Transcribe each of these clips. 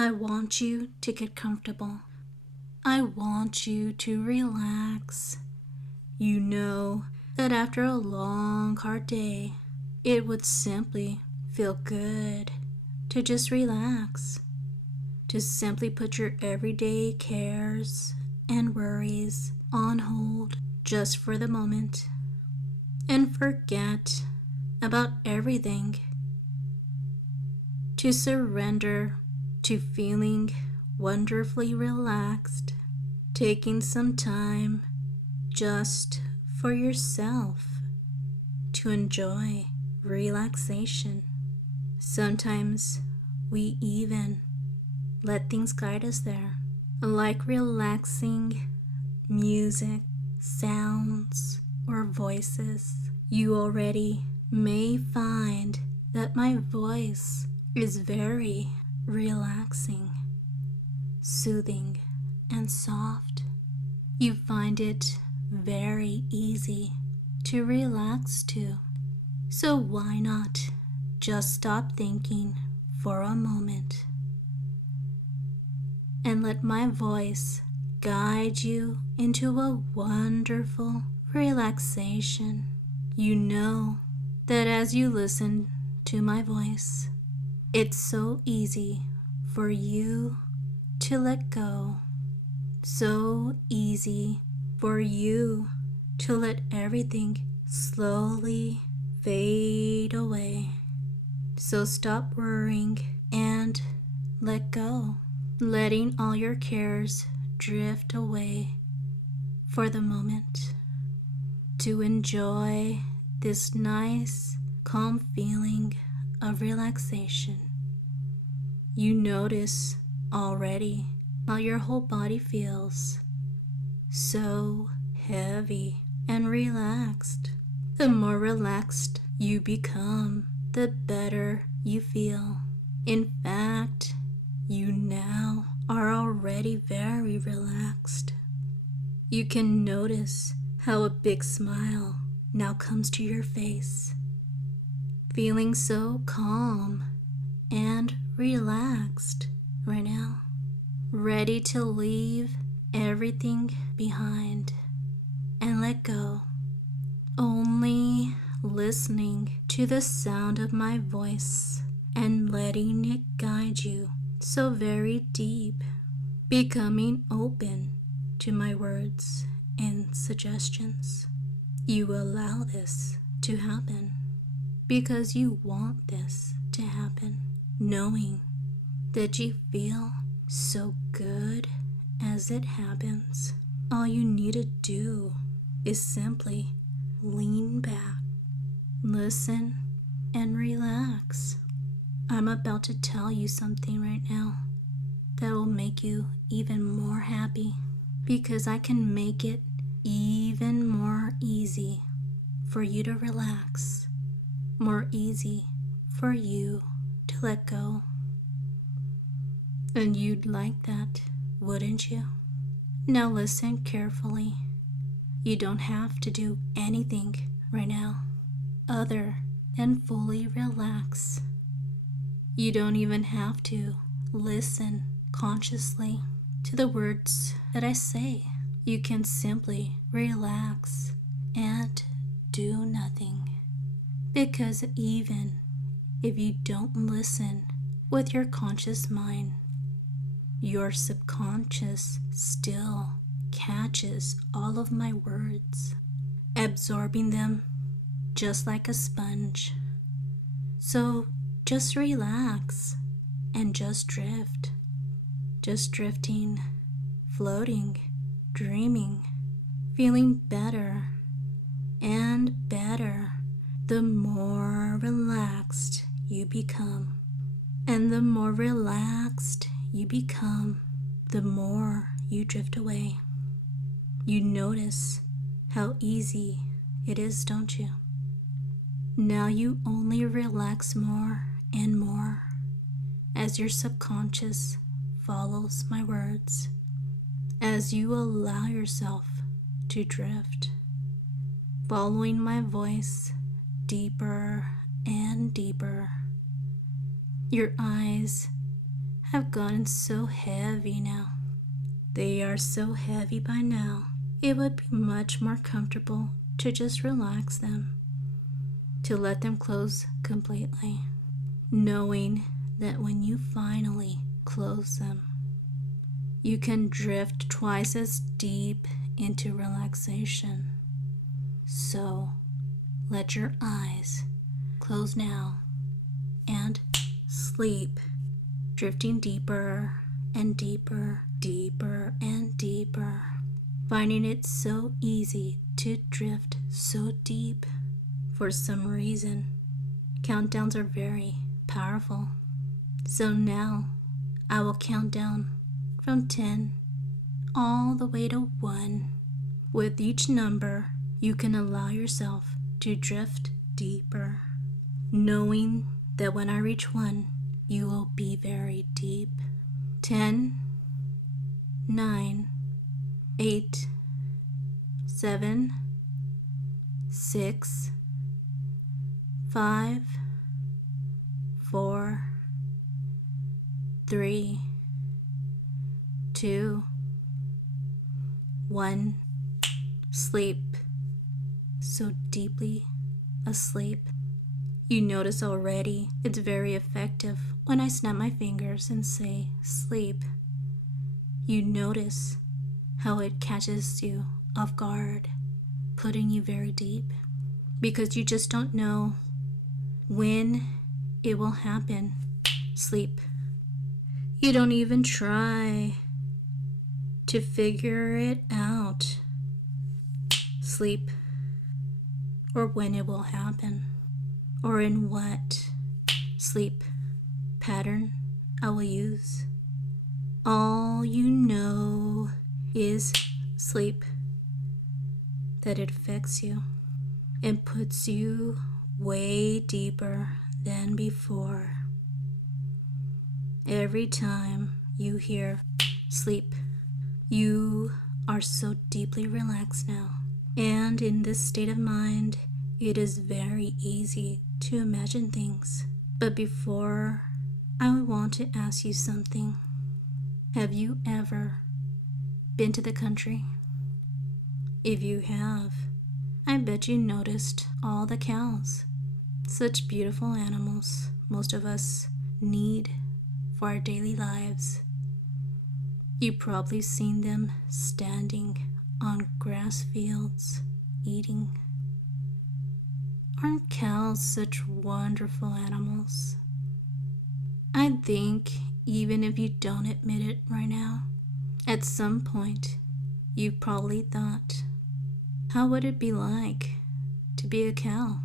I want you to get comfortable. I want you to relax. You know that after a long, hard day, it would simply feel good to just relax, to simply put your everyday cares and worries on hold just for the moment and forget about everything, to surrender to feeling wonderfully relaxed, taking some time just for yourself to enjoy relaxation. Sometimes we even let things guide us there, like relaxing music, sounds, or voices. You already may find that my voice is very relaxing, soothing, and soft. You find it very easy to relax to. So why not just stop thinking for a moment and let my voice guide you into a wonderful relaxation. You know that as you listen to my voice, it's so easy for you to let go, so easy for you to let everything slowly fade away. So stop worrying and let go, letting all your cares drift away for the moment, to enjoy this nice, calm feeling of relaxation. You notice already how your whole body feels so heavy and relaxed. The more relaxed you become, the better you feel. In fact, you now are already very relaxed. You can notice how a big smile now comes to your face, feeling so calm and relaxed right now, ready to leave everything behind and let go, only listening to the sound of my voice and letting it guide you so very deep, becoming open to my words and suggestions. You allow this to happen because you want this to happen, knowing that you feel so good as it happens. All you need to do is simply lean back, listen, and relax. I'm about to tell you something right now that will make you even more happy, because I can make it even more easy for you to relax, more easy for you to let go. And you'd like that, wouldn't you? Now listen carefully. You don't have to do anything right now other than fully relax. You don't even have to listen consciously to the words that I say. You can simply relax and do nothing. Because even if you don't listen with your conscious mind, your subconscious still catches all of my words, absorbing them just like a sponge. So just relax and just drift. Just drifting, floating, dreaming, feeling better and better the more relaxed you become. And the more relaxed you become, the more you drift away. You notice how easy it is, don't you? Now you only relax more and more as your subconscious follows my words, as you allow yourself to drift, following my voice deeper and deeper. Your eyes have gotten so heavy now. They are so heavy by now, it would be much more comfortable to just relax them, to let them close completely, knowing that when you finally close them, you can drift twice as deep into relaxation. So, let your eyes close now and sleep, drifting deeper and deeper, deeper and deeper, finding it so easy to drift so deep. For some reason, countdowns are very powerful. So now, I will count down from 10 all the way to 1. With each number, you can allow yourself to drift deeper, knowing that when I reach 1, you will be very deep. 10, 9, 8, 7, 6, 5, 4, 3, 2, 1. Sleep. So deeply asleep. You notice already it's very effective when I snap my fingers and say sleep. You notice how it catches you off guard, putting you very deep, because you just don't know when it will happen. Sleep. You don't even try to figure it out. Sleep. Or when it will happen. Or in what sleep pattern I will use. All you know is sleep. That it affects you and puts you way deeper than before. Every time you hear sleep, you are so deeply relaxed now. And in this state of mind, it is very easy to imagine things. But before, I want to ask you something. Have you ever been to the country? If you have, I bet you noticed all the cows. Such beautiful animals most of us need for our daily lives. You've probably seen them standing on grass fields, eating. Aren't cows such wonderful animals? I think even if you don't admit it right now, at some point you probably thought, how would it be like to be a cow,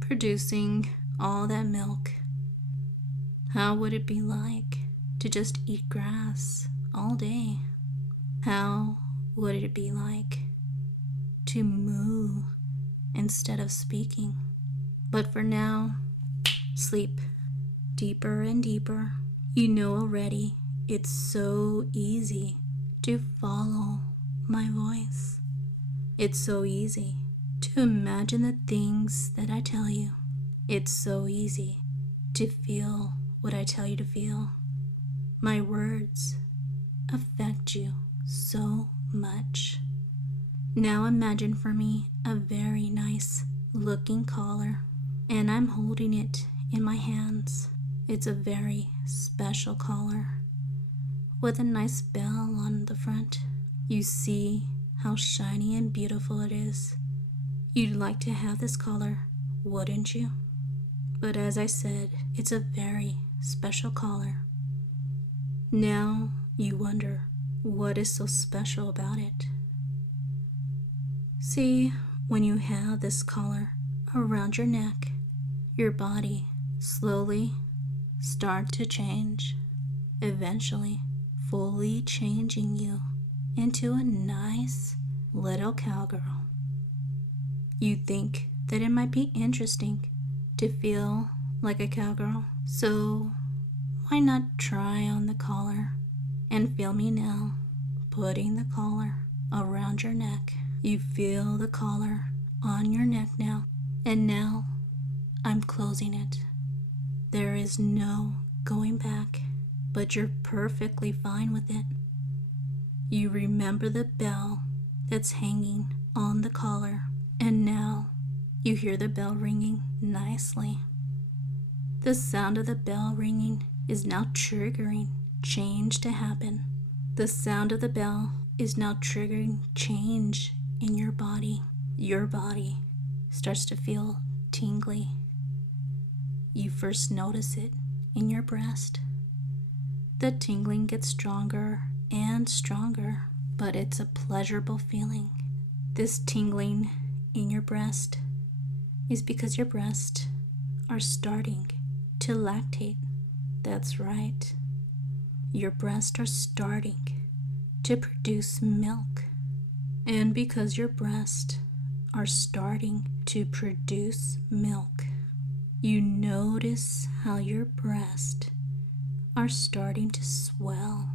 producing all that milk? How would it be like to just eat grass all day? How would it be like to moo instead of speaking? But for now, sleep deeper and deeper. You know already it's so easy to follow my voice. It's so easy to imagine the things that I tell you. It's so easy to feel what I tell you to feel. My words affect you so much. Now imagine for me a very nice looking collar, and I'm holding it in my hands. It's a very special collar with a nice bell on the front. You see how shiny and beautiful it is. You'd like to have this collar, wouldn't you? But as I said, it's a very special collar. Now you wonder, what is so special about it? See, when you have this collar around your neck, your body slowly starts to change, eventually fully changing you into a nice little cowgirl. You think that it might be interesting to feel like a cowgirl, so why not try on the collar and feel me now putting the collar around your neck. You feel the collar on your neck now, and now I'm closing it. There is no going back. but you're perfectly fine with it. You remember the bell that's hanging on the collar, and now you hear the bell ringing nicely. The sound of the bell ringing is now triggering change to happen. The sound of the bell is now triggering change in your body. Your body starts to feel tingly. You first notice it in your breast. The tingling gets stronger and stronger, but it's a pleasurable feeling. This tingling in your breast is because your breasts are starting to lactate. That's right. Your breasts are starting to produce milk. And because your breasts are starting to produce milk, you notice how your breasts are starting to swell.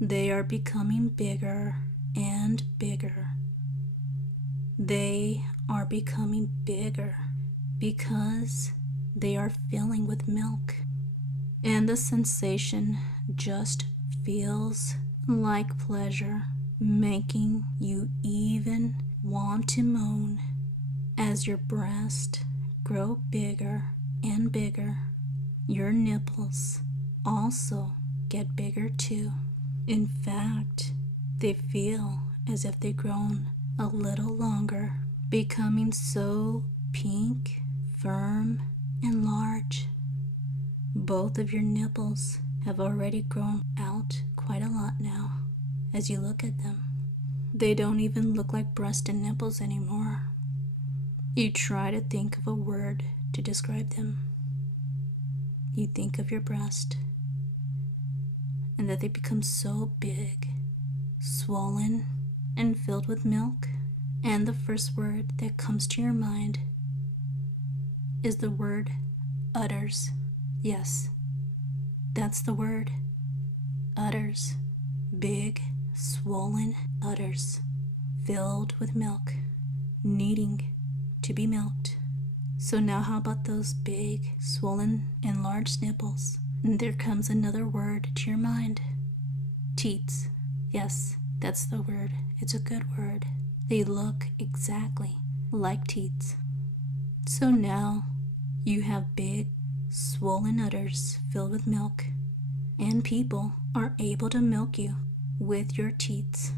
They are becoming bigger and bigger. They are becoming bigger because they are filling with milk. And the sensation just feels like pleasure, making you even want to moan as your breasts grow bigger and bigger. Your nipples also get bigger too. In fact, they feel as if they've grown a little longer, becoming so pink, firm, and large. Both of your nipples have already grown out quite a lot now as you look at them. They don't even look like breast and nipples anymore. You try to think of a word to describe them. You think of your breast and that they become so big, swollen, and filled with milk. And the first word that comes to your mind is the word udders. Yes, that's the word. Udders. Big, swollen udders, filled with milk, needing to be milked. So now how about those big, swollen, and large nipples? And there comes another word to your mind. Teats. Yes, that's the word. It's a good word. They look exactly like teats. So now you have big, swollen udders filled with milk, and people are able to milk you with your teats.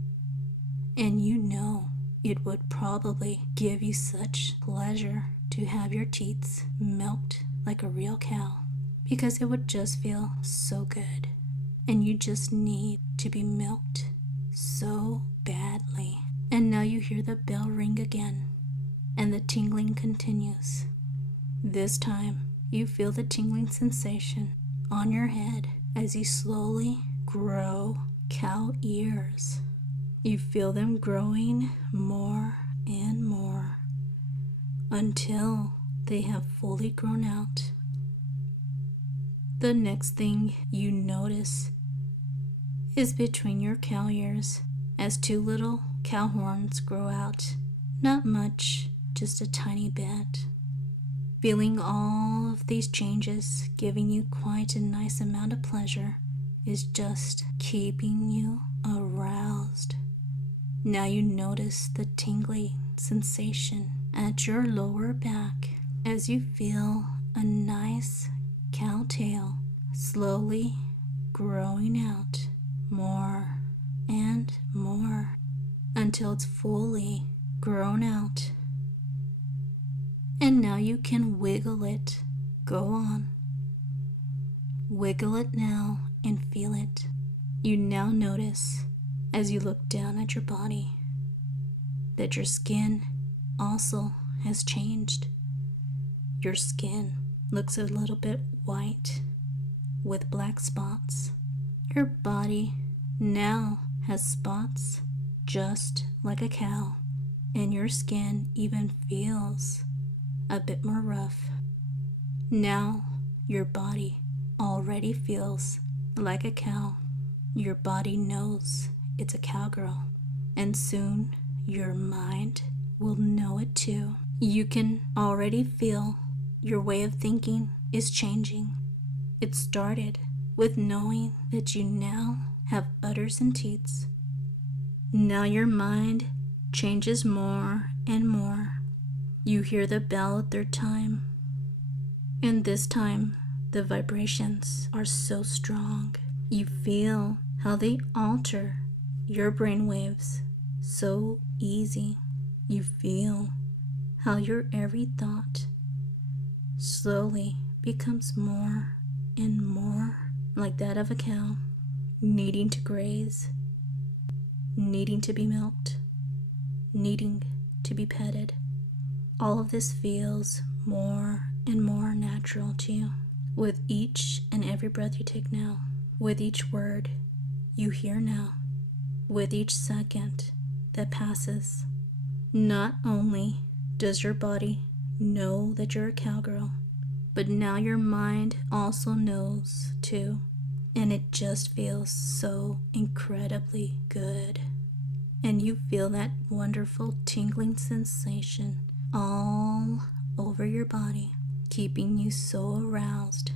And you know it would probably give you such pleasure to have your teats milked like a real cow, because it would just feel so good, and you just need to be milked so badly. And now you hear the bell ring again, and the tingling continues. This time you feel the tingling sensation on your head as you slowly grow cow ears. You feel them growing more and more until they have fully grown out. The next thing you notice is between your cow ears as two little cow horns grow out. Not much, just a tiny bit. Feeling all of these changes giving you quite a nice amount of pleasure is just keeping you aroused. Now you notice the tingling sensation at your lower back as you feel a nice cow tail slowly growing out more and more until it's fully grown out. And now you can wiggle it. Go on. Wiggle it now and feel it. You now notice as you look down at your body that your skin also has changed. Your skin looks a little bit white with black spots. Your body now has spots just like a cow, and your skin even feels a bit more rough. Now your body already feels like a cow. Your body knows it's a cowgirl, and soon your mind will know it too. You can already feel your way of thinking is changing. It started with knowing that you now have udders and teats. Now your mind changes more and more. You hear the bell a third time, and this time the vibrations are so strong. You feel how they alter your brain waves so easy. You feel how your every thought slowly becomes more and more like that of a cow, needing to graze, needing to be milked, needing to be petted. All of this feels more and more natural to you with each and every breath you take now, with each word you hear now, with each second that passes. Not only does your body know that you're a cowgirl, but now your mind also knows too, and it just feels so incredibly good. And you feel that wonderful tingling sensation all over your body, keeping you so aroused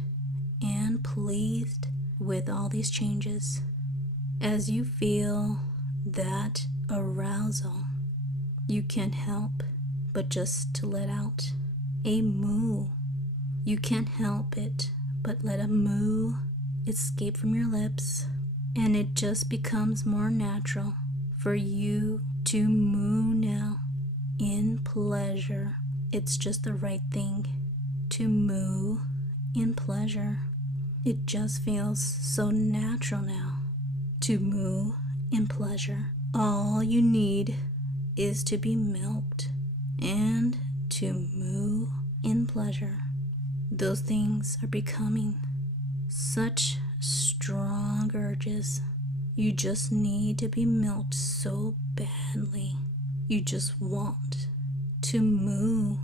and pleased with all these changes. As you feel that arousal, you can't help but just to let out a moo. You can't help it but let a moo escape from your lips, and it just becomes more natural for you to moo now in pleasure. It's just the right thing to moo in pleasure. It just feels so natural now to moo in pleasure. All you need is to be milked and to moo in pleasure. Those things are becoming such strong urges. You just need to be milked so badly. You just want to moo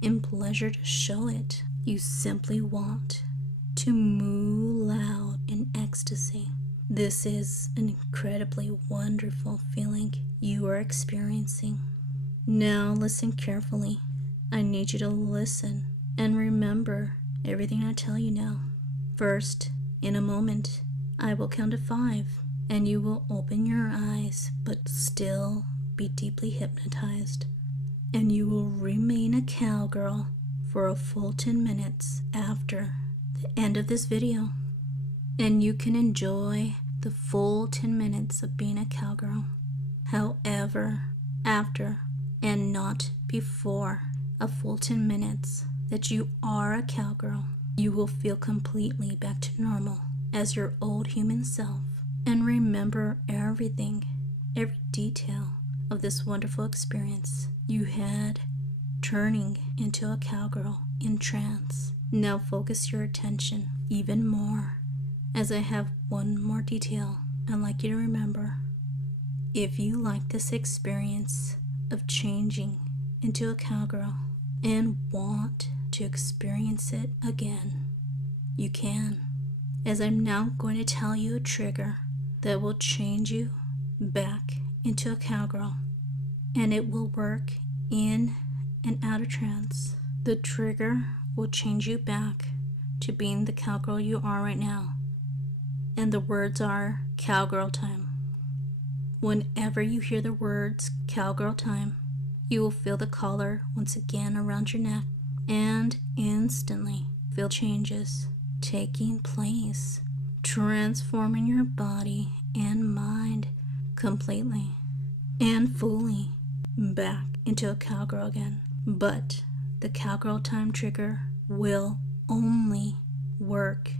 in pleasure to show it. You simply want to moo loud in ecstasy. This is an incredibly wonderful feeling you are experiencing. Now listen carefully. I need you to listen and remember everything I tell you now. First, in a moment, I will count to 5, and you will open your eyes but still be deeply hypnotized. And you will remain a cowgirl for a full 10 minutes after the end of this video. And you can enjoy the full 10 minutes of being a cowgirl. However, after and not before a full 10 minutes that you are a cowgirl, you will feel completely back to normal as your old human self and remember everything, every detail of this wonderful experience you had turning into a cowgirl in trance. Now focus your attention even more as I have one more detail I'd like you to remember. If you like this experience of changing into a cowgirl and want to experience it again, you can, as I'm now going to tell you a trigger that will change you back into a cowgirl, and it will work in and out of trance. The trigger will change you back to being the cowgirl you are right now, and the words are cowgirl time. Whenever you hear the words cowgirl time, you will feel the collar once again around your neck and instantly feel changes taking place, transforming your body and mind completely and fully back into a cowgirl again. But the cowgirl time trigger will only work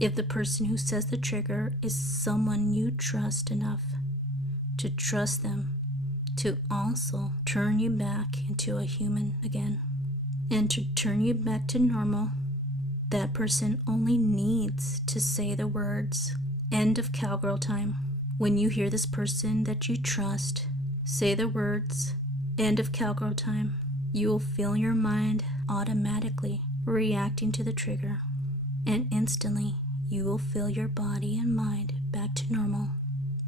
if the person who says the trigger is someone you trust enough to trust them to also turn you back into a human again. And to turn you back to normal, that person only needs to say the words, end of cowgirl time. When you hear this person that you trust say the words, end of cowgirl time, you will feel your mind automatically reacting to the trigger. And instantly, you will feel your body and mind back to normal.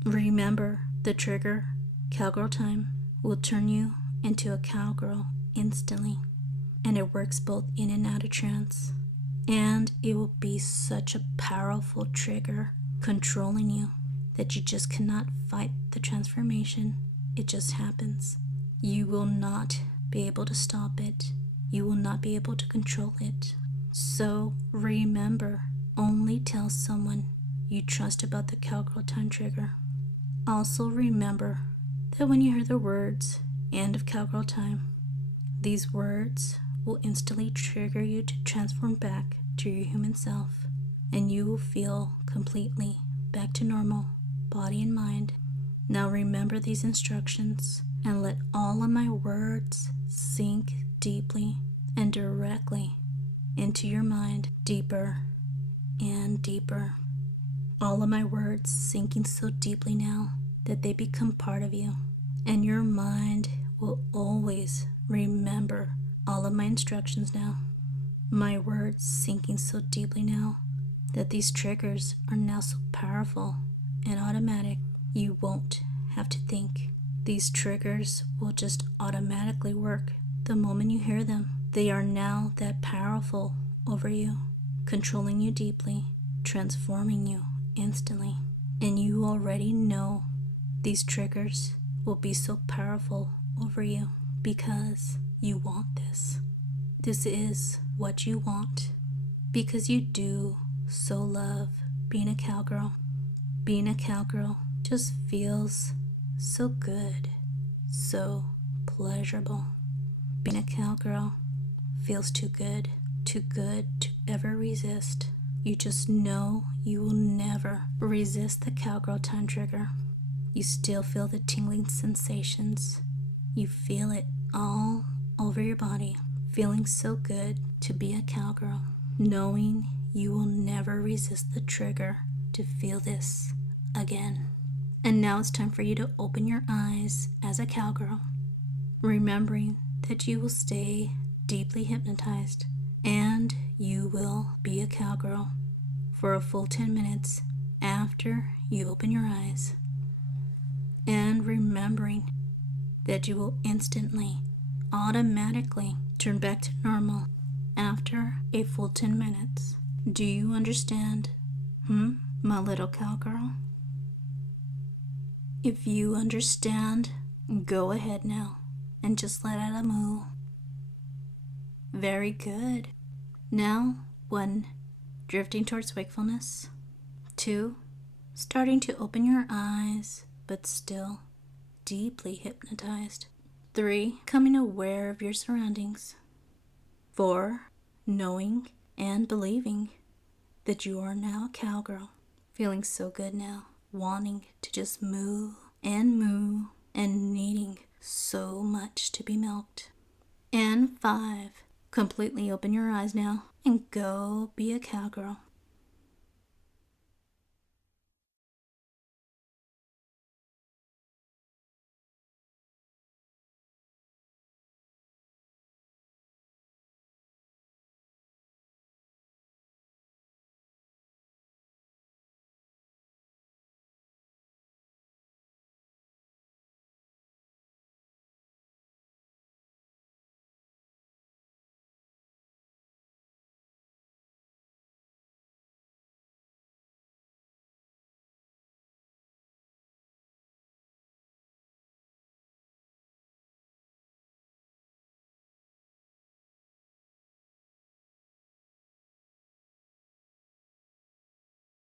Remember, the trigger, cowgirl time, will turn you into a cowgirl instantly. And it works both in and out of trance. And it will be such a powerful trigger controlling you that you just cannot fight the transformation. It just happens. You will not be able to stop it. You will not be able to control it. So remember, only tell someone you trust about the cowgirl time trigger. Also remember that when you hear the words "end of cowgirl time," these words will instantly trigger you to transform back to your human self, and you will feel completely back to normal, body and mind. Now remember these instructions and let all of my words sink deeply and directly into your mind, deeper and deeper. All of my words sinking so deeply now that they become part of you, and your mind will always remember all of my instructions now. My words sinking so deeply now that these triggers are now so powerful and automatic, you won't have to think. These triggers will just automatically work the moment you hear them. They are now that powerful over you, controlling you deeply, transforming you instantly. And you already know these triggers will be so powerful over you because you want this. This is what you want because you do so love being a cowgirl. Being a cowgirl just feels so good, so pleasurable. Being a cowgirl feels too good to ever resist. You just know you will never resist the cowgirl time trigger. You still feel the tingling sensations. You feel it all over your body, feeling so good to be a cowgirl, knowing you will never resist the trigger to feel this again. And now it's time for you to open your eyes as a cowgirl, remembering that you will stay deeply hypnotized and you will be a cowgirl for a full 10 minutes after you open your eyes. And remembering that you will instantly, automatically turn back to normal after a full 10 minutes. Do you understand? My little cowgirl? If you understand, go ahead now and just let out a moo. Very good. Now, 1, drifting towards wakefulness. 2, starting to open your eyes, but still deeply hypnotized. 3, becoming aware of your surroundings. 4, knowing and believing that you are now a cowgirl, feeling so good now, wanting to just moo and needing so much to be milked. And 5, completely open your eyes now and go be a cowgirl.